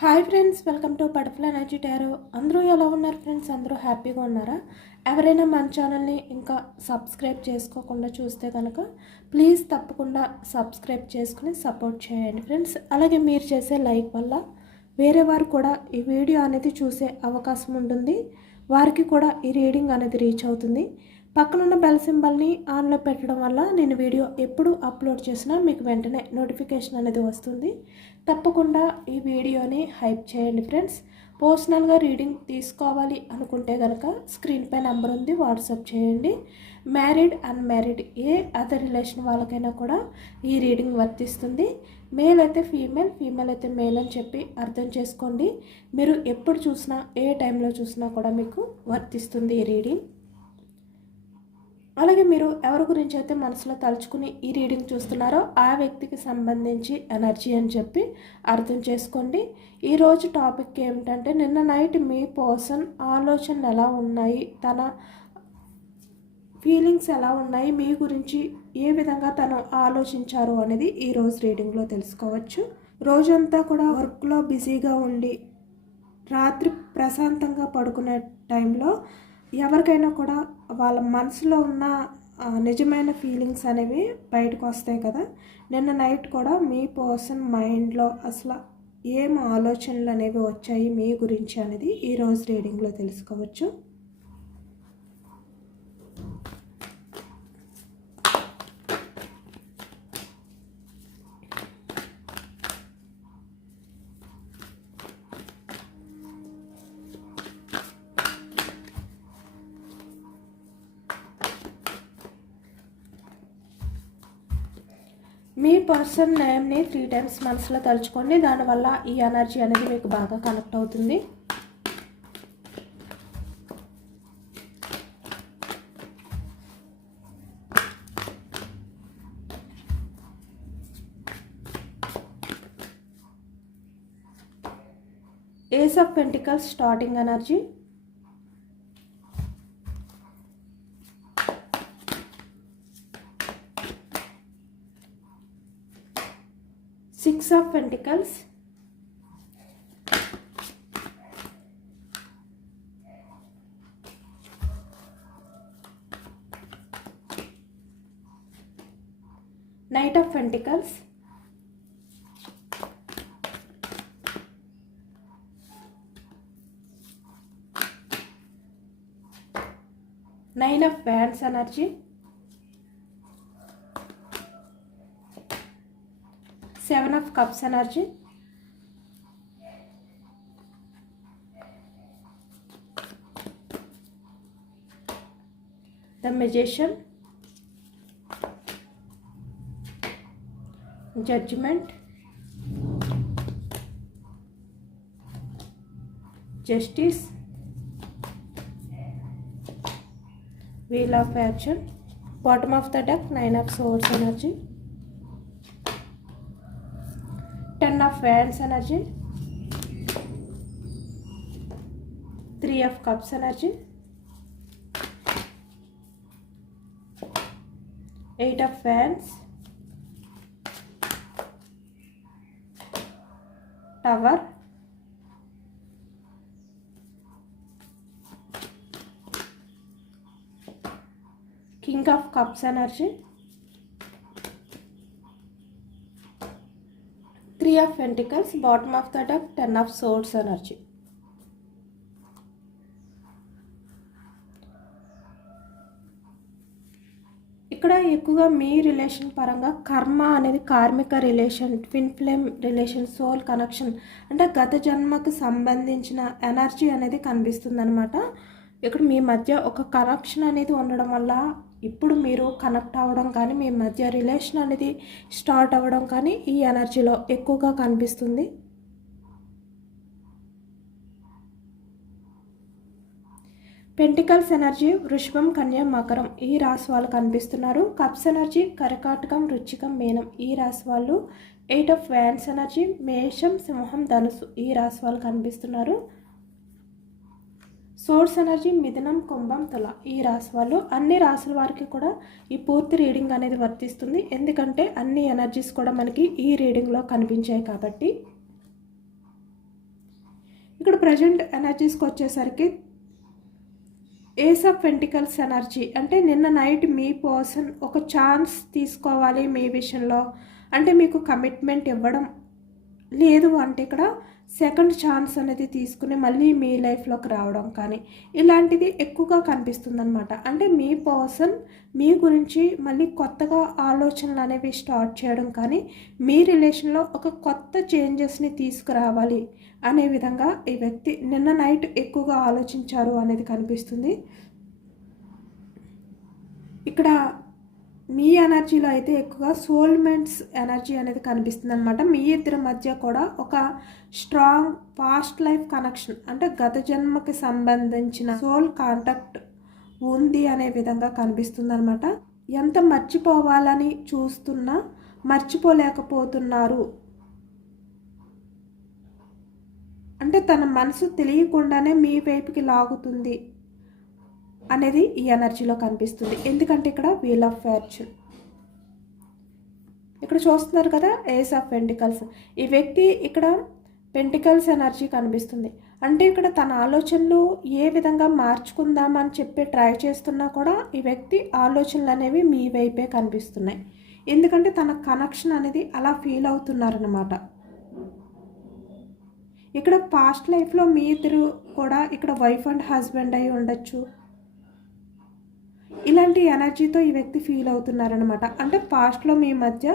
Hi friends, welcome to butterfly energy tarot. అందరూ ఎలా ఉన్నారు ఫ్రెండ్స్? అందరూ హ్యాపీగా ఉన్నారా? ఎవరైనా మన ఛానల్ని ఇంకా సబ్స్క్రైబ్ చేసుకోకుండా చూస్తే కనుక ప్లీజ్ తప్పకుండా సబ్స్క్రైబ్ చేసుకుని సపోర్ట్ చేయండి ఫ్రెండ్స్. అలాగే మీరు చేసే లైక్ వల్ల వేరే వారు కూడా ఈ వీడియో అనేది చూసే అవకాశం ఉంటుంది. వారికి కూడా ఈ రీడింగ్ అనేది రీచ్ అవుతుంది. పక్కనున్న బెల్ సింబల్ని ఆన్లో పెట్టడం వల్ల నేను వీడియో ఎప్పుడు అప్లోడ్ చేసినా మీకు వెంటనే నోటిఫికేషన్ అనేది వస్తుంది. తప్పకుండా ఈ వీడియోని హైప్ చేయండి ఫ్రెండ్స్. పర్సనల్గా రీడింగ్ తీసుకోవాలి అనుకుంటే కనుక స్క్రీన్పై నెంబర్ ఉంది, వాట్సాప్ చేయండి. మ్యారీడ్ అన్మ్యారీడ్ ఏ అదర్ రిలేషన్ వాళ్ళకైనా కూడా ఈ రీడింగ్ వర్తిస్తుంది. మేల్ అయితే ఫీమేల్, ఫీమేల్ అయితే మేల్ అని చెప్పి అర్థం చేసుకోండి. మీరు ఎప్పుడు చూసినా ఏ టైంలో చూసినా కూడా మీకు వర్తిస్తుంది ఈ రీడింగ్. అలాగే మీరు ఎవరి గురించి అయితే మనసులో తలుచుకుని ఈ రీడింగ్ చూస్తున్నారో ఆ వ్యక్తికి సంబంధించి ఎనర్జీ అని చెప్పి అర్థం చేసుకోండి. ఈరోజు టాపిక్ ఏమిటంటే, నిన్న నైట్ మీ పర్సన్ ఆలోచనలు ఎలా ఉన్నాయి, తన ఫీలింగ్స్ ఎలా ఉన్నాయి, మీ గురించి ఏ విధంగా తను ఆలోచించారు అనేది ఈరోజు రీడింగ్లో తెలుసుకోవచ్చు. రోజంతా కూడా వర్క్లో బిజీగా ఉండి రాత్రి ప్రశాంతంగా పడుకునే టైంలో ఎవరికైనా కూడా వాళ్ళ మనసులో ఉన్న నిజమైన ఫీలింగ్స్ అనేవి బయటకు వస్తాయి కదా. నిన్న నైట్ కూడా మీ పర్సన్ మైండ్లో అసలు ఏం ఆలోచనలు అనేవి వచ్చాయి మీ గురించి అనేది ఈరోజు రీడింగ్లో తెలుసుకోవచ్చు. మీ పర్సన్ నేమ్ని 3 టైమ్స్ మనసులో తలుచుకోండి. దానివల్ల ఈ ఎనర్జీ అనేది మీకు బాగా కనెక్ట్ అవుతుంది. Ace of pentacles starting energy, Six of Pentacles, Knight of Pentacles, Nine of Wands energy, Seven of Cups energy, the Magician, Judgment, Justice, Wheel of Fortune. Bottom of the deck, Nine of Swords energy, Ten of Wands energy, Three of Cups energy, Eight of Wands, Tower, King of Cups energy, Three of Pentacles, bottom of the deck, Ten of Swords energy. ఇక్కడ ఎక్కువగా మీ relation పరంగా కర్మ అనేది karmic relation, twin flame relation, soul connection అంటే గత జన్మకు సంబంధించిన energy అనేది కనిపిస్తుంది అనమాట. ఇక్కడ మీ మధ్య ఒక కనెక్షన్ అనేది ఉండడం వల్ల ఇప్పుడు మీరు కనెక్ట్ అవ్వడం కానీ మీ మధ్య రిలేషన్ అనేది స్టార్ట్ అవ్వడం కానీ ఈ ఎనర్జీలో ఎక్కువగా కనిపిస్తుంది. పెంటికల్స్ ఎనర్జీ వృషభం, కన్య, మకరం ఈ రాశి వాళ్ళు కనిపిస్తున్నారు. కప్స్ ఎనర్జీ కర్కాటకం, వృశ్చికం, మీనం ఈ రాశి వాళ్ళు. ఎయిట్ ఆఫ్ వ్యాండ్స్ ఎనర్జీ మేషం, సింహం, ధనుసు ఈ రాశి వాళ్ళు కనిపిస్తున్నారు. సోర్స్ ఎనర్జీ మిథునం, కుంభం, తుల ఈ రాశి వాళ్ళు. అన్ని రాశుల వారికి కూడా ఈ పూర్తి రీడింగ్ అనేది వర్తిస్తుంది, ఎందుకంటే అన్ని ఎనర్జీస్ కూడా మనకి ఈ రీడింగ్లో కనిపించాయి కాబట్టి. ఇక్కడ ప్రజెంట్ ఎనర్జీస్కి వచ్చేసరికి ఏస్ ఆఫ్ పెంటికల్స్ ఎనర్జీ, అంటే నిన్న నైట్ మీ పర్సన్ ఒక ఛాన్స్ తీసుకోవాలి మీ విషయంలో, అంటే మీకు కమిట్మెంట్ ఇవ్వడం లేదు అంటే ఇక్కడ సెకండ్ ఛాన్స్ అనేది తీసుకుని మళ్ళీ మీ లైఫ్లోకి రావడం కానీ ఇలాంటిది ఎక్కువగా కనిపిస్తుంది అనమాట. అంటే మీ పర్సన్ మీ గురించి మళ్ళీ కొత్తగా ఆలోచనలు అనేవి స్టార్ట్ చేయడం కానీ మీ రిలేషన్లో ఒక కొత్త చేంజెస్ని తీసుకురావాలి అనే విధంగా ఈ వ్యక్తి నిన్న నైట్ ఎక్కువగా ఆలోచించారు అనేది కనిపిస్తుంది. ఇక్కడ మీ ఎనర్జీలో అయితే ఎక్కువగా సోల్మేట్స్ ఎనర్జీ అనేది కనిపిస్తుంది అనమాట. మీ ఇద్దరి మధ్య కూడా ఒక స్ట్రాంగ్ పాస్ట్ లైఫ్ కనెక్షన్, అంటే గత జన్మకి సంబంధించిన సోల్ కాంటాక్ట్ ఉంది అనే విధంగా కనిపిస్తుంది అనమాట. ఎంత మర్చిపోవాలని చూస్తున్నా మర్చిపోలేకపోతున్నారు, అంటే తన మనసు తెలియకుండానే మీ వైపుకి లాగుతుంది అనేది ఈ ఎనర్జీలో కనిపిస్తుంది. ఎందుకంటే ఇక్కడ వీల్ ఆఫ్ ఫార్చ్యూన్ ఇక్కడ చూస్తున్నారు కదా, ఏస్ ఆఫ్ పెంటికల్స్. ఈ వ్యక్తి ఇక్కడ పెంటికల్స్ ఎనర్జీ కనిపిస్తుంది. అంటే ఇక్కడ తన ఆలోచనలు ఏ విధంగా మార్చుకుందామని చెప్పి ట్రై చేస్తున్నా కూడా ఈ వ్యక్తి ఆలోచనలు అనేవి మీ వైపే కనిపిస్తున్నాయి. ఎందుకంటే తన కనెక్షన్ అనేది అలా ఫీల్ అవుతున్నారన్నమాట. ఇక్కడ పాస్ట్ లైఫ్లో మీ ఇద్దరు కూడా ఇక్కడ వైఫ్ అండ్ హస్బెండ్ అయి ఉండొచ్చు. ఇలాంటి ఎనర్జీతో ఈ వ్యక్తి ఫీల్ అవుతున్నారనమాట. అంటే పాస్ట్లో మీ మధ్య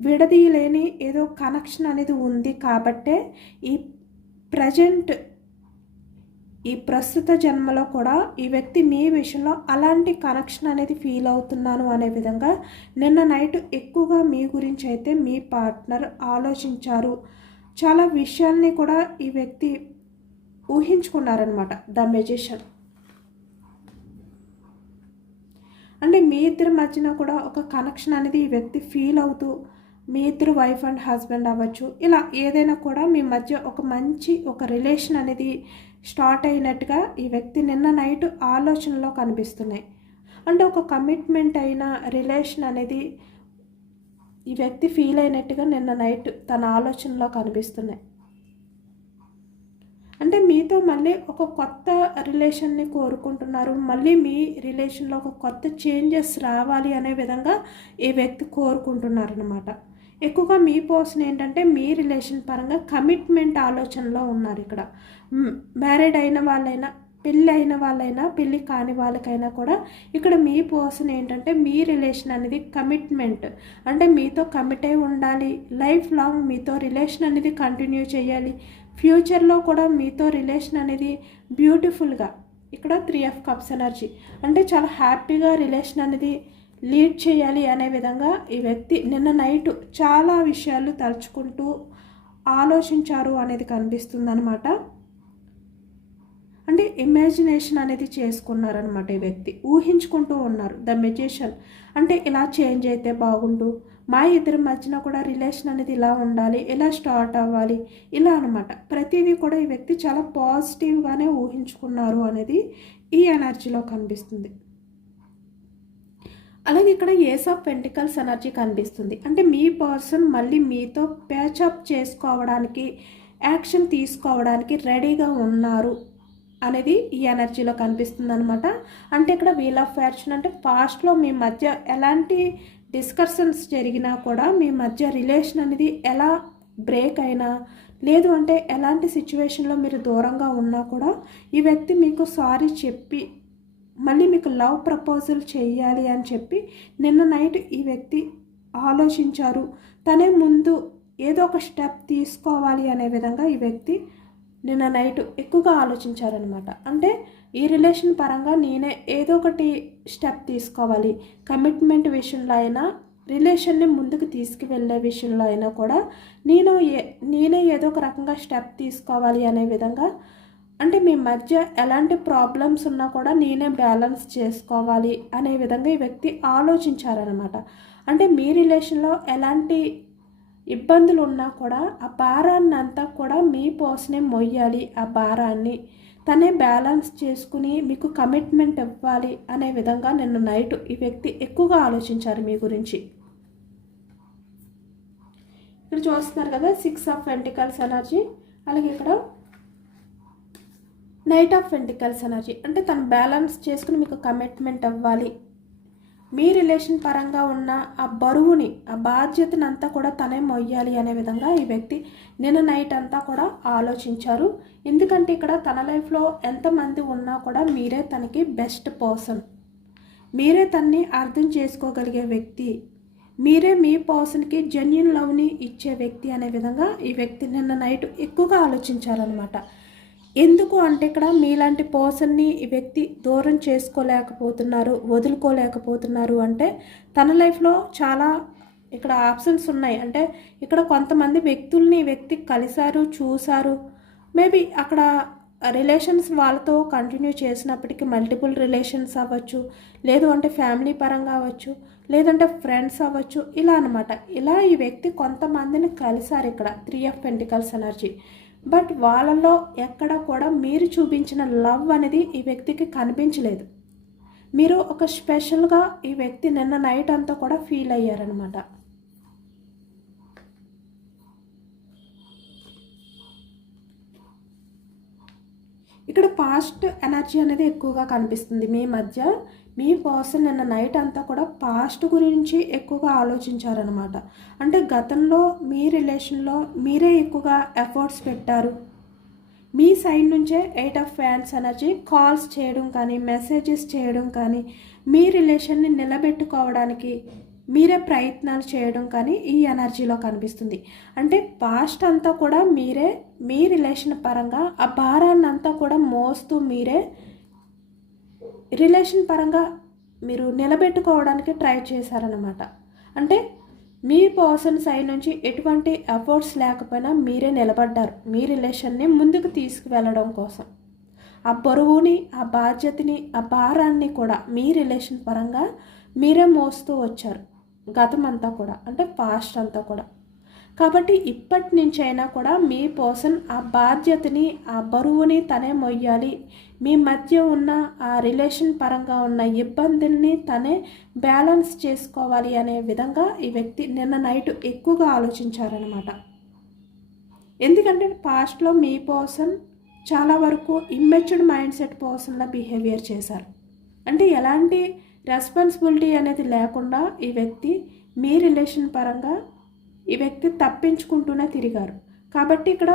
విడదీయలేని ఏదో కనెక్షన్ అనేది ఉంది కాబట్టే ఈ ప్రస్తుత జన్మలో కూడా ఈ వ్యక్తి మీ విషయంలో అలాంటి కనెక్షన్ అనేది ఫీల్ అవుతున్నాను అనే విధంగా నిన్న నైట్ ఎక్కువగా మీ గురించి అయితే మీ పార్ట్నర్ ఆలోచించారు. చాలా విషయాల్ని కూడా ఈ వ్యక్తి ఊహించుకున్నారనమాట. ద మెజిషియన్ అంటే మీ ఇద్దరి మధ్యన కూడా ఒక కనెక్షన్ అనేది ఈ వ్యక్తి ఫీల్ అవుతూ, మీ ఇద్దరు వైఫ్ అండ్ హస్బెండ్ అవ్వచ్చు, ఇలా ఏదైనా కూడా మీ మధ్య ఒక మంచి ఒక రిలేషన్ అనేది స్టార్ట్ అయినట్టుగా ఈ వ్యక్తి నిన్న నైట్ ఆలోచనలో కనిపిస్తున్నాయి. అంటే ఒక కమిట్మెంట్ అయిన రిలేషన్ అనేది ఈ వ్యక్తి ఫీల్ అయినట్టుగా నిన్న నైట్ తన ఆలోచనలో కనిపిస్తున్నాయి. అంటే మీతో మళ్ళీ ఒక కొత్త రిలేషన్ని కోరుకుంటున్నారు, మళ్ళీ మీ రిలేషన్లో ఒక కొత్త చేంజెస్ రావాలి అనే విధంగా ఈ వ్యక్తి కోరుకుంటున్నారు అనమాట. ఎక్కువగా మీ పర్సన్ ఏంటంటే మీ రిలేషన్ పరంగా కమిట్మెంట్ ఆలోచనలో ఉన్నారు. ఇక్కడ మ్యారీడ్ అయిన వాళ్ళైనా, పెళ్ళి అయిన వాళ్ళైనా, పెళ్ళి కాని వాళ్ళకైనా కూడా ఇక్కడ మీ పర్సన్ ఏంటంటే మీ రిలేషన్ అనేది కమిట్మెంట్, అంటే మీతో కమిట్ అయి ఉండాలి, లైఫ్ లాంగ్ మీతో రిలేషన్ అనేది కంటిన్యూ చేయాలి, ఫ్యూచర్లో కూడా మీతో రిలేషన్ అనేది బ్యూటిఫుల్గా, ఇక్కడ 3 ఆఫ్ కప్స్ ఎనర్జీ, అంటే చాలా హ్యాపీగా రిలేషన్ అనేది లీడ్ చేయాలి అనే విధంగా ఈ వ్యక్తి నిన్న నైట్ చాలా విషయాలు తలుచుకుంటూ ఆలోచించారు అనేది కనిపిస్తుంది అనమాట. అంటే ఇమాజినేషన్ అనేది చేసుకున్నారనమాట. ఈ వ్యక్తి ఊహించుకుంటూ ఉన్నారు. ద మెజిషియన్ అంటే ఇలా చేంజ్ అయితే బాగుండు, మా ఇద్దరి మధ్యన కూడా రిలేషన్ అనేది ఇలా ఉండాలి, ఇలా స్టార్ట్ అవ్వాలి, ఇలా అనమాట. ప్రతిదీ కూడా ఈ వ్యక్తి చాలా పాజిటివ్గానే ఊహించుకున్నారు అనేది ఈ ఎనర్జీలో కనిపిస్తుంది. అలాగే ఇక్కడ ఏస్ ఆఫ్ పెంటికల్స్ ఎనర్జీ కనిపిస్తుంది. అంటే మీ పర్సన్ మళ్ళీ మీతో ప్యాచప్ చేసుకోవడానికి, యాక్షన్ తీసుకోవడానికి రెడీగా ఉన్నారు అనేది ఈ ఎనర్జీలో కనిపిస్తుంది అనమాట. అంటే ఇక్కడ వీల్ ఆఫ్ ఫార్చ్యూన్ అంటే పాస్ట్లో మీ మధ్య ఎలాంటి డిస్కషన్స్ జరిగినా కూడా మీ మధ్య రిలేషన్ అనేది ఎలా బ్రేక్ అయినా, లేదు అంటే ఎలాంటి సిచ్యువేషన్లో మీరు దూరంగా ఉన్నా కూడా ఈ వ్యక్తి మీకు సారీ చెప్పి మళ్ళీ మీకు లవ్ ప్రపోజల్ చేయాలి అని చెప్పి నిన్న నైట్ ఈ వ్యక్తి ఆలోచించారు. తనే ముందు ఏదో ఒక స్టెప్ తీసుకోవాలి అనే విధంగా ఈ వ్యక్తి నిన్న నైట్ ఎక్కువగా ఆలోచించారనమాట. అంటే ఈ రిలేషన్ పరంగా నేనే ఏదో ఒకటి స్టెప్ తీసుకోవాలి, కమిట్మెంట్ విషయంలో అయినా, రిలేషన్ని ముందుకు తీసుకువెళ్ళే విషయంలో అయినా కూడా నేనే ఏదో ఒక రకంగా స్టెప్ తీసుకోవాలి అనే విధంగా, అంటే మీ మధ్య ఎలాంటి ప్రాబ్లమ్స్ ఉన్నా కూడా నేనే బ్యాలెన్స్ చేసుకోవాలి అనే విధంగా ఈ వ్యక్తి ఆలోచించారనమాట. అంటే మీ రిలేషన్లో ఎలాంటి ఇబ్బందులు ఉన్నా కూడా ఆ భారాన్ని అంతా కూడా మీ పర్సనే మొయ్యాలి, ఆ భారాన్ని తనే బ్యాలెన్స్ చేసుకుని మీకు కమిట్మెంట్ ఇవ్వాలి అనే విధంగా నిన్న నైట్ ఈ వ్యక్తి ఎక్కువగా ఆలోచించారు మీ గురించి. ఇక్కడ చూస్తున్నారు కదా 6 ఆఫ్ పెంటికల్స్ ఎనర్జీ. అలాగే ఇక్కడ నైట్ ఆఫ్ పెంటికల్స్ ఎనర్జీ అంటే తను బ్యాలెన్స్ చేసుకుని మీకు కమిట్మెంట్ అవ్వాలి. మీ రిలేషన్ పరంగా ఉన్న ఆ బరువుని, ఆ బాధ్యతను అంతా కూడా తనే మొయ్యాలి అనే విధంగా ఈ వ్యక్తి నిన్న నైట్ అంతా కూడా ఆలోచించారు. ఎందుకంటే ఇక్కడ తన లైఫ్లో ఎంతమంది ఉన్నా కూడా మీరే తనకి బెస్ట్ పర్సన్, మీరే తన్ని అర్థం చేసుకోగలిగే వ్యక్తి, మీరే మీ పర్సన్కి జెన్యూన్ లవ్ని ఇచ్చే వ్యక్తి అనే విధంగా ఈ వ్యక్తి నిన్న నైట్ ఎక్కువగా ఆలోచించారనమాట. ఎందుకు అంటే ఇక్కడ మీలాంటి పర్సన్ని ఈ వ్యక్తి దూరం చేసుకోలేకపోతున్నారు, వదులుకోలేకపోతున్నారు అంటే తన లైఫ్లో చాలా ఇక్కడ ఆప్షన్స్ ఉన్నాయి. అంటే ఇక్కడ కొంతమంది వ్యక్తుల్ని ఈ వ్యక్తి కలిశారు, చూశారు. మేబీ అక్కడ రిలేషన్స్ వాళ్ళతో కంటిన్యూ చేసినప్పటికీ మల్టిపుల్ రిలేషన్స్ అవ్వచ్చు, లేదు అంటే ఫ్యామిలీ పరంగా అవ్వచ్చు, లేదంటే ఫ్రెండ్స్ అవ్వచ్చు, ఇలా అనమాట. ఇలా ఈ వ్యక్తి కొంతమందిని కలిశారు ఇక్కడ 3 ఆఫ్ పెంటికల్స్ ఎనర్జీ. బట్ వాళ్ళలో ఎక్కడ కూడా మీరు చూపించిన లవ్ అనేది ఈ వ్యక్తికి కనిపించలేదు. మీరు ఒక స్పెషల్గా ఈ వ్యక్తి నిన్న నైట్ అంతా కూడా ఫీల్ అయ్యారనమాట. ఇక్కడ పాస్ట్ ఎనర్జీ అనేది ఎక్కువగా కనిపిస్తుంది మీ మధ్య. మీ పర్సన్ నిన్న నైట్ అంతా కూడా పాస్ట్ గురించి ఎక్కువగా ఆలోచించారనమాట. అంటే గతంలో మీ రిలేషన్లో మీరే ఎక్కువగా ఎఫర్ట్స్ పెట్టారు. మీ సైడ్ నుంచే 8 ఆఫ్ ఫ్యాన్స్ ఎనర్జీ కాల్స్ చేయడం కానీ, మెసేజెస్ చేయడం కానీ, మీ రిలేషన్ని నిలబెట్టుకోవడానికి మీరే ప్రయత్నాలు చేయడం కానీ ఈ ఎనర్జీలో కనిపిస్తుంది. అంటే పాస్ట్ అంతా కూడా మీరే మీ రిలేషన్ పరంగా ఆ భారాన్ని అంతా కూడా మోస్తూ మీరే రిలేషన్ పరంగా మీరు నిలబెట్టుకోవడానికి ట్రై చేశారనమాట. అంటే మీ పర్సన్ సైడ్ నుంచి ఎటువంటి ఎఫర్ట్స్ లేకపోయినా మీరే నిలబడ్డారు మీ రిలేషన్ని ముందుకు తీసుకువెళ్ళడం కోసం. ఆ బరువుని, ఆ బాధ్యతని, ఆ భారాన్ని కూడా మీ రిలేషన్ పరంగా మీరే మోస్తూ వచ్చారు గతం అంతా కూడా, అంటే పాస్ట్ అంతా కూడా. కాబట్టి ఇప్పటి నుంచి అయినా కూడా మీ పర్సన్ ఆ బాధ్యతని, ఆ బరువుని తనే మొయ్యాలి. మీ మధ్య ఉన్న ఆ రిలేషన్ పరంగా ఉన్న ఇబ్బందుల్ని తనే బ్యాలెన్స్ చేసుకోవాలి అనే విధంగా ఈ వ్యక్తి నిన్న నైట్ ఎక్కువగా ఆలోచించారనమాట. ఎందుకంటే పాస్ట్లో మీ పర్సన్ చాలా వరకు ఇమ్మెచ్యూర్డ్ మైండ్ సెట్ పర్సన్లా బిహేవియర్ చేశారు. అంటే ఎలాంటి రెస్పాన్సిబిలిటీ అనేది లేకుండా ఈ వ్యక్తి మీ రిలేషన్ పరంగా ఈ వ్యక్తి తప్పించుకుంటూనే తిరిగారు. కాబట్టి ఇక్కడ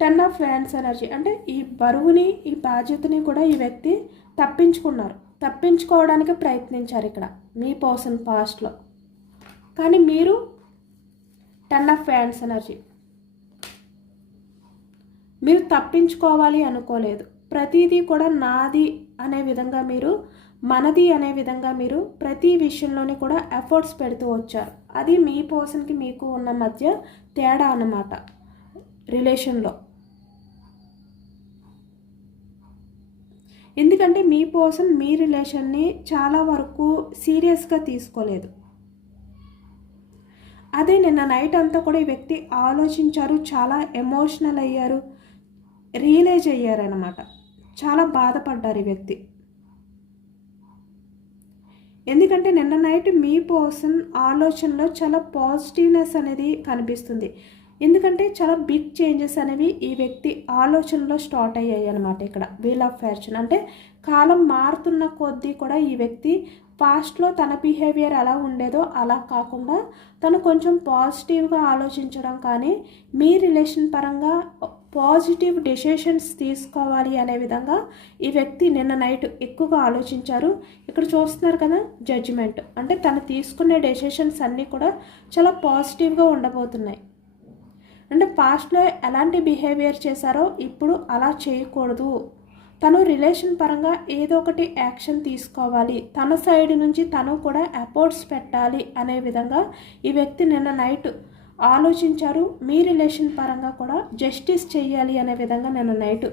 10 ఆఫ్ ఫ్యాన్స్ ఎనర్జీ అంటే ఈ బరువుని, ఈ బాధ్యతని కూడా ఈ వ్యక్తి తప్పించుకోవడానికి ప్రయత్నించారు ఇక్కడ మీ పర్సన్ పాస్ట్లో. కానీ మీరు 10 ఆఫ్ ఫ్యాన్స్ ఎనర్జీ మీరు తప్పించుకోవాలి అనుకోలేదు. ప్రతిదీ కూడా నాది అనే విధంగా మీరు, మనది అనే విధంగా మీరు ప్రతి విషయంలోని కూడా ఎఫర్ట్స్ పెడుతూ వచ్చారు. అది మీ పర్సన్కి మీకు ఉన్న మధ్య తేడా అన్నమాట రిలేషన్లో. ఎందుకంటే మీ పర్సన్ మీ రిలేషన్ని చాలా వరకు సీరియస్గా తీసుకోలేదు. అదే నిన్న నైట్ అంతా కూడా ఈ వ్యక్తి ఆలోచించారు, చాలా ఎమోషనల్ అయ్యారు, రియలైజ్ అయ్యారనమాట. చాలా బాధపడ్డారు ఈ వ్యక్తి. ఎందుకంటే నిన్న నైట్ మీ పర్సన్ ఆలోచనలో చాలా పాజిటివ్నెస్ అనేది కనిపిస్తుంది. ఎందుకంటే చాలా బిగ్ చేంజెస్ అనేవి ఈ వ్యక్తి ఆలోచనలో స్టార్ట్ అయ్యాయి అనమాట. ఇక్కడ వీల్ ఆఫ్ ఫార్చ్యూన్ అంటే కాలం మారుతున్న కొద్దీ కూడా ఈ వ్యక్తి పాస్ట్లో తన బిహేవియర్ ఎలా ఉండేదో అలా కాకుండా తను కొంచెం పాజిటివ్గా ఆలోచించడం కానీ, మీ రిలేషన్ పరంగా పాజిటివ్ డెసిషన్స్ తీసుకోవాలి అనే విధంగా ఈ వ్యక్తి నిన్న నైట్ ఎక్కువగా ఆలోచించారు. ఇక్కడ చూస్తున్నారు కదా జడ్జిమెంట్ అంటే తను తీసుకునే డెసిషన్స్ అన్నీ కూడా చాలా పాజిటివ్గా ఉండబోతున్నాయి. అంటే పాస్ట్లో ఎలాంటి బిహేవియర్ చేశారో ఇప్పుడు అలా చేయకూడదు, తను రిలేషన్ పరంగా ఏదో ఒకటి యాక్షన్ తీసుకోవాలి, తన సైడ్ నుంచి తను కూడా ఎఫర్ట్స్ పెట్టాలి అనే విధంగా ఈ వ్యక్తి నిన్న నైట్ ఆలోచించారు. మీ రిలేషన్ పరంగా కూడా జస్టిస్ చేయాలి అనే విధంగా నిన్న నైట్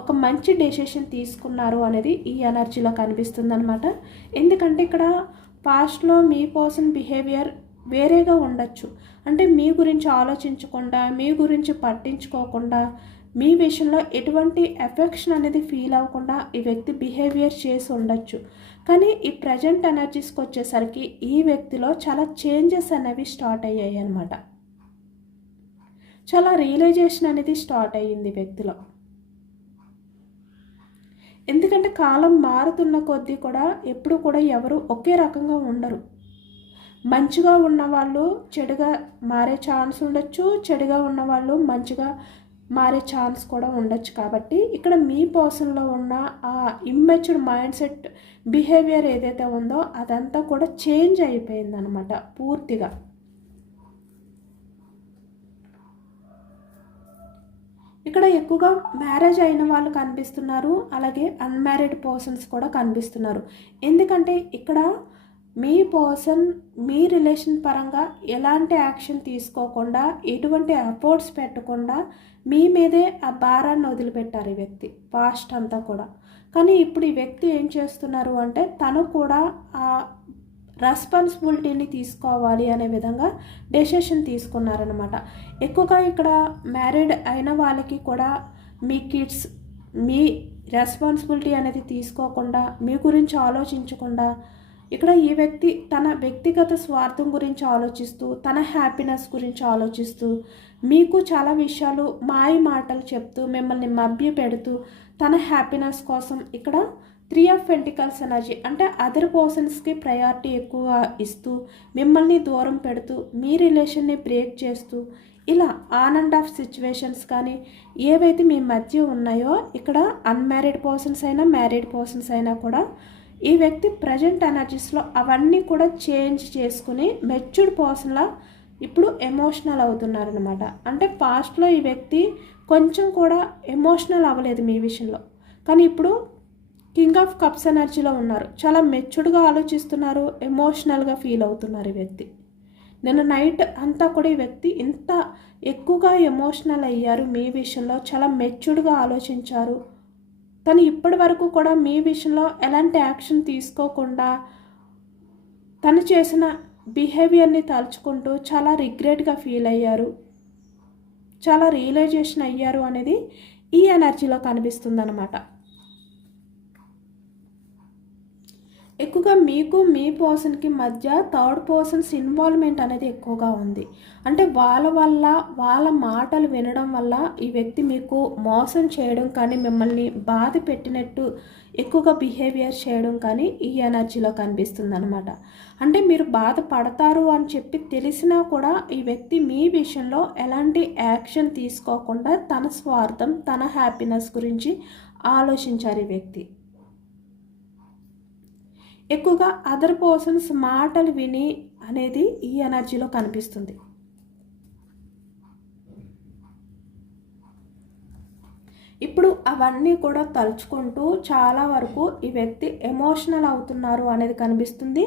ఒక మంచి డెసిషన్ తీసుకున్నారు అనేది ఈ ఎనర్జీలో కనిపిస్తుంది అనమాట. ఎందుకంటే ఇక్కడ పాస్ట్లో మీ పర్సన్ బిహేవియర్ వేరేగా ఉండొచ్చు. అంటే మీ గురించి ఆలోచించకుండా, మీ గురించి పట్టించుకోకుండా, మీ విషయంలో ఎటువంటి ఎఫెక్షన్ అనేది ఫీల్ అవ్వకుండా ఈ వ్యక్తి బిహేవియర్ చేసి ఉండొచ్చు. కానీ ఈ ప్రజెంట్ ఎనర్జీస్కి వచ్చేసరికి ఈ వ్యక్తిలో చాలా చేంజెస్ అనేవి స్టార్ట్ అయ్యాయి అన్నమాట. చాలా రియలైజేషన్ అనేది స్టార్ట్ అయ్యింది వ్యక్తిలో. ఎందుకంటే కాలం మారుతున్న కొద్దీ కూడా ఎప్పుడు కూడా ఎవరు ఒకే రకంగా ఉండరు. మంచిగా ఉన్నవాళ్ళు చెడుగా మారే ఛాన్స్ ఉండొచ్చు, చెడుగా ఉన్నవాళ్ళు మంచిగా మారే ఛాన్స్ కూడా ఉండొచ్చు. కాబట్టి ఇక్కడ మీ పర్సన్లో ఉన్న ఆ ఇమ్మెచ్యూర్ మైండ్ సెట్ బిహేవియర్ ఏదైతే ఉందో అదంతా కూడా చేంజ్ అయిపోయిందనమాట పూర్తిగా. ఇక్కడ ఎక్కువగా మ్యారేజ్ అయిన వాళ్ళు కనిపిస్తున్నారు, అలాగే అన్మ్యారీడ్ పర్సన్స్ కూడా కనిపిస్తున్నారు. ఎందుకంటే ఇక్కడ మీ పర్సన్ మీ రిలేషన్ పరంగా ఎలాంటి యాక్షన్ తీసుకోకుండా, ఎటువంటి ఎఫర్ట్స్ పెట్టకుండా మీ మీదే ఆ భారాన్ని వదిలిపెట్టారు ఈ వ్యక్తి పాస్ట్ అంతా కూడా. కానీ ఇప్పుడు ఈ వ్యక్తి ఏం చేస్తున్నారు అంటే తను కూడా ఆ రెస్పాన్సిబిలిటీని తీసుకోవాలి అనే విధంగా డెసిషన్ తీసుకున్నారనమాట. ఎక్కువగా ఇక్కడ మ్యారీడ్ అయిన వాళ్ళకి కూడా మీ కిడ్స్ మీ రెస్పాన్సిబిలిటీ అనేది తీసుకోకుండా, మీ గురించి ఆలోచించకుండా ఇక్కడ ఈ వ్యక్తి తన వ్యక్తిగత స్వార్థం గురించి ఆలోచిస్తూ, తన హ్యాపీనెస్ గురించి ఆలోచిస్తూ, మీకు చాలా విషయాలు మాయ మాటలు చెప్తూ, మిమ్మల్ని మభ్య పెడుతూ, తన హ్యాపీనెస్ కోసం ఇక్కడ 3 ఆఫ్ పెంటికల్స్ ఎనర్జీ అంటే అదర్ పర్సన్స్కి ప్రయారిటీ ఎక్కువగా ఇస్తూ, మిమ్మల్ని దూరం పెడుతూ, మీ రిలేషన్ని బ్రేక్ చేస్తూ, ఇలా ఆన్ అండ్ ఆఫ్ సిచ్యువేషన్స్ కానీ ఏవైతే మీ మధ్య ఉన్నాయో ఇక్కడ అన్మ్యారీడ్ పర్సన్స్ అయినా మ్యారీడ్ పర్సన్స్ అయినా కూడా ఈ వ్యక్తి ప్రజెంట్ ఎనర్జీస్లో అవన్నీ కూడా చేంజ్ చేసుకుని మెచ్యూర్డ్ పర్సన్లా ఇప్పుడు ఎమోషనల్ అవుతున్నారనమాట. అంటే పాస్ట్లో ఈ వ్యక్తి కొంచెం కూడా ఎమోషనల్ అవ్వలేదు మీ విషయంలో, కానీ ఇప్పుడు కింగ్ ఆఫ్ కప్స్ ఎనర్జీలో ఉన్నారు. చాలా మెచ్యూర్డ్గా ఆలోచిస్తున్నారు, ఎమోషనల్గా ఫీల్ అవుతున్నారు ఈ వ్యక్తి. నిన్న నైట్ అంతా కూడా ఈ వ్యక్తి ఇంత ఎక్కువగా ఎమోషనల్ అయ్యారు మీ విషయంలో, చాలా మెచ్యూర్డ్గా ఆలోచించారు. తను ఇప్పటి వరకు కూడా మీ విషయంలో ఎలాంటి యాక్షన్ తీసుకోకుండా తను చేసిన బిహేవియర్ని తలుచుకుంటూ చాలా రిగ్రెట్గా ఫీల్ అయ్యారు, చాలా రియలైజేషన్ అయ్యారు అనేది ఈ ఎనర్జీలో కనిపిస్తుందన్నమాట. ఎక్కువగా మీకు మీ పర్సన్కి మధ్య థర్డ్ పర్సన్స్ ఇన్వాల్వ్మెంట్ అనేది ఎక్కువగా ఉంది. అంటే వాళ్ళ వల్ల, వాళ్ళ మాటలు వినడం వల్ల ఈ వ్యక్తి మీకు మోసం చేయడం కానీ, మిమ్మల్ని బాధ పెట్టినట్టు ఎక్కువగా బిహేవియర్ చేయడం కానీ ఈ ఎనర్జీలో కనిపిస్తుంది అనమాట. అంటే మీరు బాధపడతారు అని చెప్పి తెలిసినా కూడా ఈ వ్యక్తి మీ విషయంలో ఎలాంటి యాక్షన్ తీసుకోకుండా తన స్వార్థం, తన హ్యాపీనెస్ గురించి ఆలోచించారు ఈ వ్యక్తి. ఎక్కువగా అదర్ పర్సన్స్ మాటలు విని అనేది ఈ ఎనర్జీలో కనిపిస్తుంది. ఇప్పుడు అవన్నీ కూడా తలుచుకుంటూ చాలా వరకు ఈ వ్యక్తి ఎమోషనల్ అవుతున్నారు అనేది కనిపిస్తుంది.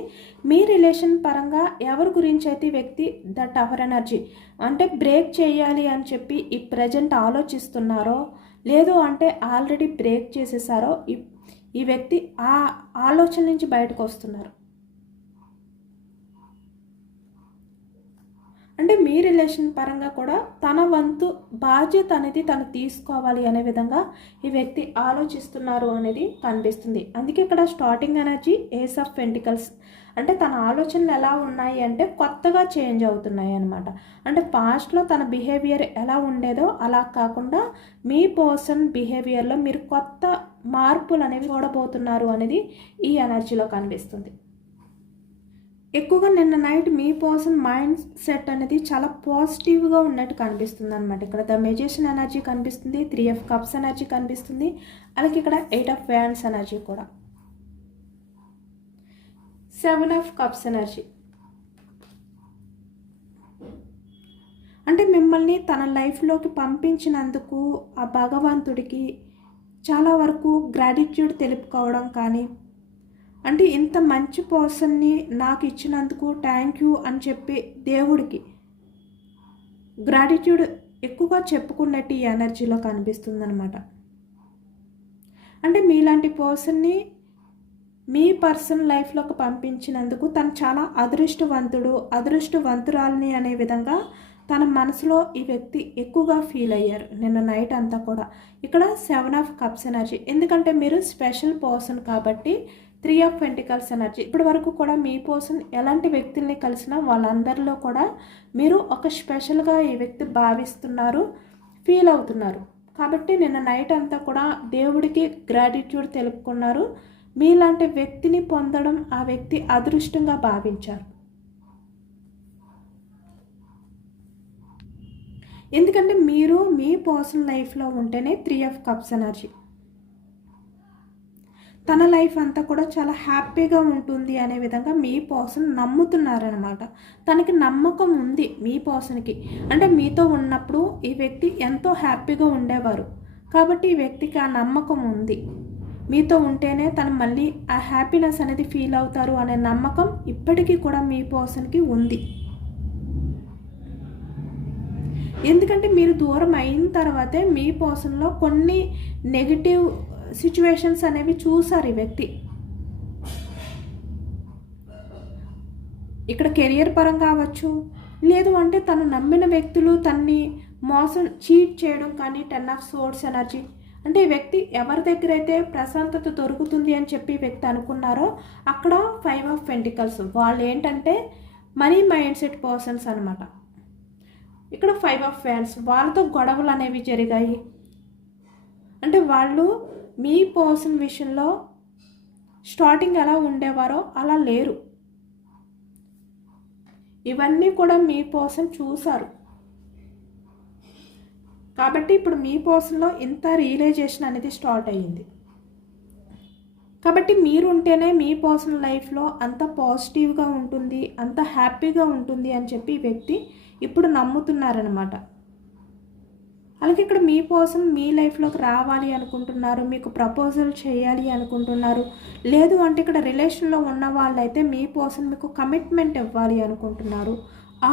మీ రిలేషన్ పరంగా ఎవరి గురించి అయితే ఈ వ్యక్తి ద టవర్ ఎనర్జీ అంటే బ్రేక్ చేయాలి అని చెప్పి ఈ ప్రజెంట్ ఆలోచిస్తున్నారో, లేదు అంటే ఆల్రెడీ బ్రేక్ చేసేసారో ఈ వ్యక్తి ఆ ఆలోచన నుంచి బయటకు వస్తున్నారు. అంటే మీ రిలేషన్ పరంగా కూడా తన వంతు బాధ్యత అనేది తను తీసుకోవాలి అనే విధంగా ఈ వ్యక్తి ఆలోచిస్తున్నారు అనేది కనిపిస్తుంది. అందుకే ఇక్కడ starting energy ace of pentacles అంటే తన ఆలోచనలు ఎలా ఉన్నాయి అంటే కొత్తగా చేంజ్ అవుతున్నాయి అన్నమాట. అంటే పాస్ట్లో తన బిహేవియర్ ఎలా ఉండేదో అలా కాకుండా మీ పర్సన్ బిహేవియర్లో మీరు కొత్త మార్పులు అనేవి చూడబోతున్నారు అనేది ఈ ఎనర్జీలో కనిపిస్తుంది. ఎక్కువగా నిన్న నైట్ మీ పర్సన్ మైండ్ సెట్ అనేది చాలా పాజిటివ్గా ఉన్నట్టు కనిపిస్తుంది అనమాట. ఇక్కడ ద మెజిషియన్ ఎనర్జీ కనిపిస్తుంది, 3 ఆఫ్ కప్స్ ఎనర్జీ కనిపిస్తుంది, అలాగే ఇక్కడ 8 ఆఫ్ వ్యాండ్స్ ఎనర్జీ కూడా, 7 ఆఫ్ కప్స్ ఎనర్జీ. అంటే మిమ్మల్ని తన లైఫ్లోకి పంపించినందుకు ఆ భగవంతుడికి చాలా వరకు గ్రాటిట్యూడ్ తెలుపుకోవడం కానీ, అంటే ఇంత మంచి పర్సన్ని నాకు ఇచ్చినందుకు థ్యాంక్ యూ అని చెప్పి దేవుడికి గ్రాటిట్యూడ్ ఎక్కువగా చెప్పుకున్నట్టు ఈ ఎనర్జీలో కనిపిస్తుంది అనమాట. అంటే మీలాంటి పర్సన్ని మీ పర్సన్ లైఫ్లోకి పంపించినందుకు తను చాలా అదృష్టవంతురాలని అనే విధంగా తన మనసులో ఈ వ్యక్తి ఎక్కువగా ఫీల్ అయ్యారు నిన్న నైట్ అంతా కూడా. ఇక్కడ 7 ఆఫ్ కప్స్ ఎనర్జీ, ఎందుకంటే మీరు స్పెషల్ పర్సన్ కాబట్టి 3 ఆఫ్ పెంటికల్స్ ఎనర్జీ. ఇప్పటి వరకు కూడా మీ పర్సన్ ఎలాంటి వ్యక్తుల్ని కలిసినా వాళ్ళందరిలో కూడా మీరు ఒక స్పెషల్గా ఈ వ్యక్తి భావిస్తున్నారు, ఫీల్ అవుతున్నారు. కాబట్టి నిన్న నైట్ అంతా కూడా దేవుడికి గ్రాటిట్యూడ్ తెలుపుకున్నారు. మీలాంటి వ్యక్తిని పొందడం ఆ వ్యక్తి అదృష్టంగా భావించారు. ఎందుకంటే మీరు మీ పర్సనల్ లైఫ్లో ఉంటేనే 3 ఆఫ్ కప్స్ ఎనర్జీ. తన లైఫ్ అంతా కూడా చాలా హ్యాపీగా ఉంటుంది అనే విధంగా మీ పర్సన్ నమ్ముతున్నారనమాట. తనకి నమ్మకం ఉంది మీ పర్సన్కి. అంటే మీతో ఉన్నప్పుడు ఈ వ్యక్తి ఎంతో హ్యాపీగా ఉండేవారు. కాబట్టి ఈ వ్యక్తికి ఆ నమ్మకం ఉంది. మీతో ఉంటేనే తను మళ్ళీ ఆ హ్యాపీనెస్ అనేది ఫీల్ అవుతారు అనే నమ్మకం ఇప్పటికీ కూడా మీ పర్సన్కి ఉంది. ఎందుకంటే మీరు దూరం అయిన తర్వాతే మీ పర్సన్లో కొన్ని నెగిటివ్ సిచ్యువేషన్స్ అనేవి చూసారు ఈ వ్యక్తి. ఇక్కడ కెరియర్ పరంగా కావచ్చు, లేదు అంటే తను నమ్మిన వ్యక్తులు తన్ని మోసం చీట్ చేయడం కానీ 10 ఆఫ్ సోర్డ్స్ ఎనర్జీ. అంటే ఈ వ్యక్తి ఎవరి దగ్గర అయితే ప్రశాంతత దొరుకుతుంది అని చెప్పి ఈ వ్యక్తి అనుకున్నారో అక్కడ 5 ఆఫ్ పెంటికల్స్. వాళ్ళు ఏంటంటే మనీ మైండ్ సెట్ పర్సన్స్ అనమాట. ఇక్కడ 5 ఆఫ్ ఫ్యాన్స్. వాళ్ళతో గొడవలు అనేవి జరిగాయి. అంటే వాళ్ళు మీ పర్సన్ విషయంలో స్టార్టింగ్ ఎలా ఉండేవారో అలా లేరు. ఇవన్నీ కూడా మీ పర్సన్ చూసారు. కాబట్టి ఇప్పుడు మీ పర్సన్లో ఇంత రియలైజేషన్ అనేది స్టార్ట్ అయ్యింది. కాబట్టి మీరు ఉంటేనే మీ పర్సనల్ లైఫ్లో అంత పాజిటివ్గా ఉంటుంది, అంత హ్యాపీగా ఉంటుంది అని చెప్పి ఈ వ్యక్తి ఇప్పుడు నమ్ముతున్నారనమాట. అలాగే ఇక్కడ మీ పర్సన్ మీ లైఫ్లోకి రావాలి అనుకుంటున్నారు, మీకు ప్రపోజల్ చేయాలి అనుకుంటున్నారు. లేదు అంటే ఇక్కడ రిలేషన్లో ఉన్న వాళ్ళైతే మీ పర్సన్ మీకు కమిట్మెంట్ ఇవ్వాలి అనుకుంటున్నారు.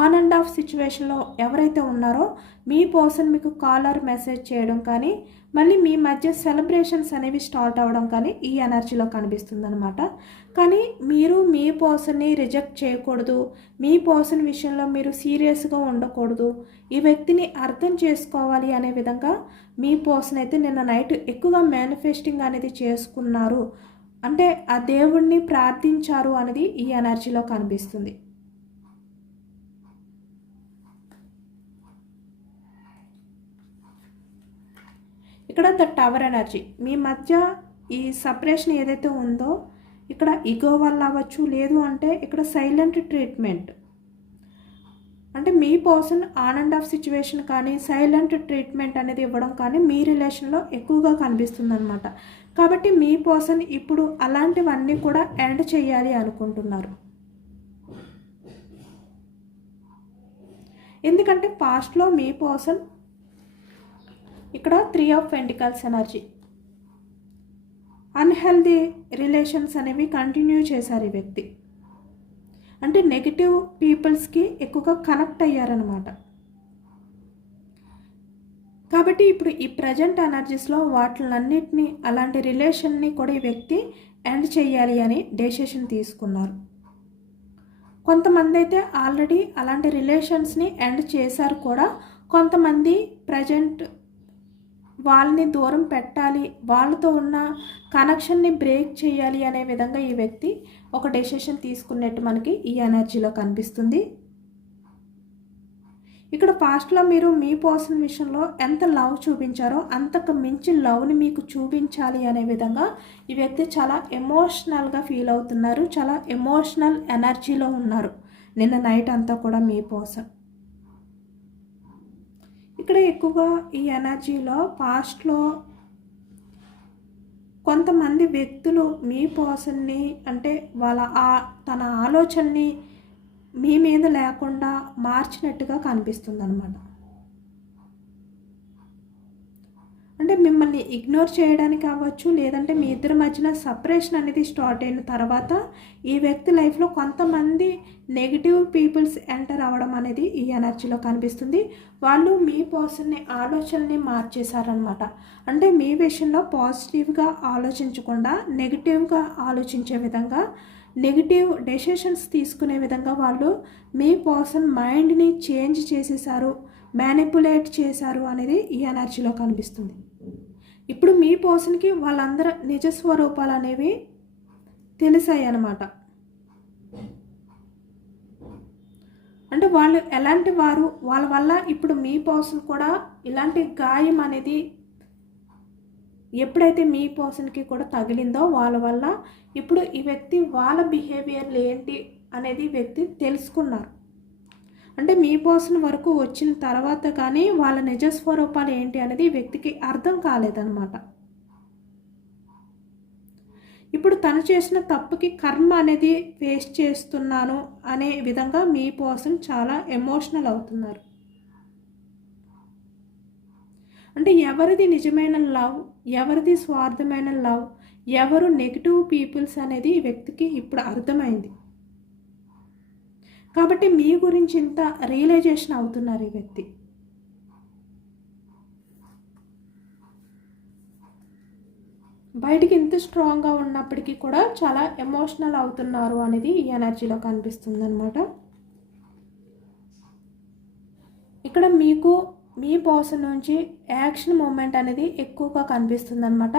ఆన్ అండ్ ఆఫ్ సిచ్యువేషన్లో ఎవరైతే ఉన్నారో మీ పర్సన్ మీకు కాల్ ఆర్ మెసేజ్ చేయడం కానీ మళ్ళీ మీ మధ్య సెలబ్రేషన్స్ అనేవి స్టార్ట్ అవ్వడం కానీ ఈ ఎనర్జీలో కనిపిస్తుంది అనమాట. కానీ మీరు మీ పర్సన్ని రిజెక్ట్ చేయకూడదు. మీ పర్సన్ విషయంలో మీరు సీరియస్గా ఉండకూడదు. ఈ వ్యక్తిని అర్థం చేసుకోవాలి అనే విధంగా మీ పర్సన్ అయితే నిన్న నైట్ ఎక్కువగా మేనిఫెస్టింగ్ అనేది చేసుకున్నారు. అంటే ఆ దేవుణ్ణి ప్రార్థించారు అనేది ఈ ఎనర్జీలో కనిపిస్తుంది. ఇక్కడ ద టవర్ ఎనర్జీ. మీ మధ్య ఈ సపరేషన్ ఏదైతే ఉందో ఇక్కడ ఈగో వల్ల అవ్వచ్చు, లేదు అంటే ఇక్కడ సైలెంట్ ట్రీట్మెంట్. అంటే మీ person on and off situation కానీ సైలెంట్ ట్రీట్మెంట్ అనేది ఇవ్వడం కానీ మీ రిలేషన్లో ఎక్కువగా కనిపిస్తుంది అనమాట. కాబట్టి మీ పర్సన్ ఇప్పుడు అలాంటివన్నీ కూడా ఎండ్ చేయాలి అనుకుంటున్నారు. ఎందుకంటే పాస్ట్లో మీ పర్సన్ ఇక్కడ 3 of pentacles energy. Unhealthy relations అనేవి కంటిన్యూ చేశారు ఈ వ్యక్తి. అంటే నెగిటివ్ పీపుల్స్కి ఎక్కువగా కనెక్ట్ అయ్యారనమాట. కాబట్టి ఇప్పుడు ఈ ప్రజెంట్ ఎనర్జీస్లో వాటిలన్నిటినీ అలాంటి రిలేషన్ని కూడా ఈ వ్యక్తి ఎండ్ చేయాలి అని డెసిషన్ తీసుకున్నారు. కొంతమంది అయితే ఆల్రెడీ అలాంటి రిలేషన్స్ని ఎండ్ చేశారు కూడా. కొంతమంది ప్రజెంట్ వాళ్ళని దూరం పెట్టాలి, వాళ్ళతో ఉన్న కనెక్షన్ని బ్రేక్ చేయాలి అనే విధంగా ఈ వ్యక్తి ఒక డెసిషన్ తీసుకున్నట్టు మనకి ఈ ఎనర్జీలో కనిపిస్తుంది. ఇక్కడ పాస్ట్లో మీరు మీ పర్సన్ విషయంలో ఎంత లవ్ చూపించారో అంతకు మించి లవ్ని మీకు చూపించాలి అనే విధంగా ఈ వ్యక్తి చాలా ఎమోషనల్గా ఫీల్ అవుతున్నారు. చాలా ఎమోషనల్ ఎనర్జీలో ఉన్నారు నిన్న నైట్ అంతా కూడా మీ పర్సన్. ఇక్కడ ఎక్కువగా ఈ ఎనర్జీలో పాస్ట్లో కొంతమంది వ్యక్తులు మీ పర్సన్ని అంటే తన ఆలోచనని మీ మీద లేకుండా మార్చినట్టుగా కనిపిస్తుంది అనమాట. అంటే మిమ్మల్ని ఇగ్నోర్ చేయడానికి అవ్వచ్చు, లేదంటే మీ ఇద్దరి మధ్యన సపరేషన్ అనేది స్టార్ట్ అయిన తర్వాత ఈ వ్యక్తి లైఫ్లో కొంతమంది నెగిటివ్ పీపుల్స్ ఎంటర్ అవ్వడం అనేది ఈ ఎనర్జీలో కనిపిస్తుంది. వాళ్ళు మీ పర్సన్ని ఆలోచనని మార్చేశారనమాట. అంటే మీ విషయంలో పాజిటివ్గా ఆలోచించకుండా నెగిటివ్గా ఆలోచించే విధంగా, నెగిటివ్ డెసిషన్స్ తీసుకునే విధంగా వాళ్ళు మీ పర్సన్ మైండ్ని చేంజ్ చేసేసారు, మ్యానిపులేట్ చేశారు అనేది ఈ ఎనర్జీలో కనిపిస్తుంది. ఇప్పుడు మీ పర్సన్కి వాళ్ళందరూ నిజస్వరూపాలు అనేవి తెలిసాయి అన్నమాట. అంటే వాళ్ళు ఎలాంటి వారు, వాళ్ళ వల్ల ఇప్పుడు మీ పర్సన్ కూడా ఇలాంటి గాయం అనేది ఎప్పుడైతే మీ పర్సన్కి కూడా తగిలిందో వాళ్ళ వల్ల ఇప్పుడు ఈ వ్యక్తి వాళ్ళ బిహేవియర్లు ఏంటి అనేది వ్యక్తి తెలుసుకున్నారు. అంటే మీ పర్సన్ వరకు వచ్చిన తర్వాత కానీ వాళ్ళ నిజ స్వరూపాలు ఏంటి అనేది వ్యక్తికి అర్థం కాలేదన్నమాట. ఇప్పుడు తను చేసిన తప్పుకి కర్మ అనేది ఫేస్ చేస్తున్నాను అనే విధంగా మీ పర్సన్ చాలా ఎమోషనల్ అవుతున్నారు. అంటే ఎవరిది నిజమైన లవ్, ఎవరిది స్వార్థమైన లవ్, ఎవరు నెగిటివ్ పీపుల్స్ అనేది ఈ వ్యక్తికి ఇప్పుడు అర్థమైంది. కాబట్టి మీ గురించి ఇంత రియలైజేషన్ అవుతున్నారు ఈ వ్యక్తి. బయటికి ఇంత స్ట్రాంగ్గా ఉన్నప్పటికీ కూడా చాలా ఎమోషనల్ అవుతున్నారు అనేది ఈ ఎనర్జీలో కనిపిస్తుంది అనమాట. ఇక్కడ మీకు మీ పర్సన్ నుంచి యాక్షన్ మూమెంట్ అనేది ఎక్కువగా కనిపిస్తుంది అనమాట.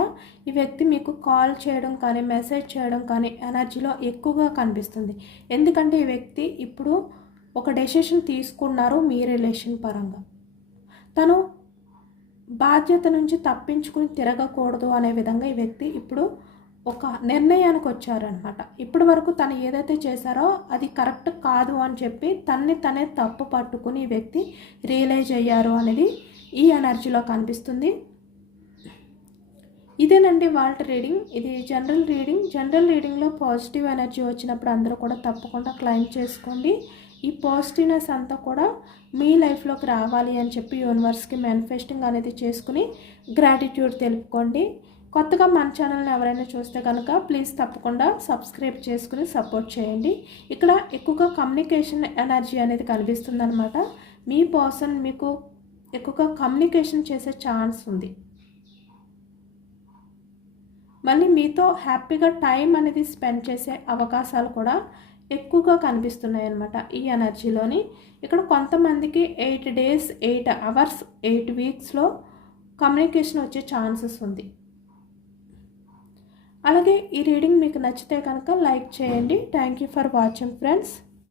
ఈ వ్యక్తి మీకు కాల్ చేయడం కానీ మెసేజ్ చేయడం కానీ ఎనర్జీలో ఎక్కువగా కనిపిస్తుంది. ఎందుకంటే ఈ వ్యక్తి ఇప్పుడు ఒక డెసిషన్ తీసుకున్నారు మీ రిలేషన్ పరంగా. తను బాధ్యత నుంచి తప్పించుకుని తిరగకూడదు అనే విధంగా ఈ వ్యక్తి ఇప్పుడు ఒక నిర్ణయానికి వచ్చారనమాట. ఇప్పటి వరకు తను ఏదైతే చేశారో అది కరెక్ట్ కాదు అని చెప్పి తనే తప్పు పట్టుకుని ఈ వ్యక్తి రియలైజ్ అయ్యారు అనేది ఈ ఎనర్జీలో కనిపిస్తుంది. ఇదేనండి వాళ్ళ రీడింగ్. ఇది జనరల్ రీడింగ్. జనరల్ రీడింగ్లో పాజిటివ్ ఎనర్జీ వచ్చినప్పుడు అందరూ కూడా తప్పకుండా క్లైమ్ చేసుకోండి. ఈ పాజిటివ్నెస్ అంతా కూడా మీ లైఫ్లోకి రావాలి అని చెప్పి యూనివర్స్కి మేనిఫెస్టింగ్ అనేది చేసుకుని గ్రాటిట్యూడ్ తెలుపుకోండి. కొత్తగా మన ఛానల్ని ఎవరైనా చూస్తే కనుక ప్లీజ్ తప్పకుండా సబ్స్క్రైబ్ చేసుకుని సపోర్ట్ చేయండి. ఇక్కడ ఎక్కువగా కమ్యూనికేషన్ ఎనర్జీ అనేది కనిపిస్తుంది అనమాట. మీ పర్సన్ మీకు ఎక్కువగా కమ్యూనికేషన్ చేసే ఛాన్స్ ఉంది. మళ్ళీ మీతో హ్యాపీగా టైం అనేది స్పెండ్ చేసే అవకాశాలు కూడా ఎక్కువగా కనిపిస్తున్నాయి అన్నమాట ఈ ఎనర్జీలోని. ఇక్కడ కొంతమందికి 8 days 8 hours 8 weeksలో కమ్యూనికేషన్ వచ్చే ఛాన్సెస్ ఉంది. అలాగే ఈ రీడింగ్ మీకు నచ్చితే కనుక లైక్ చేయండి. Thank you for watching friends.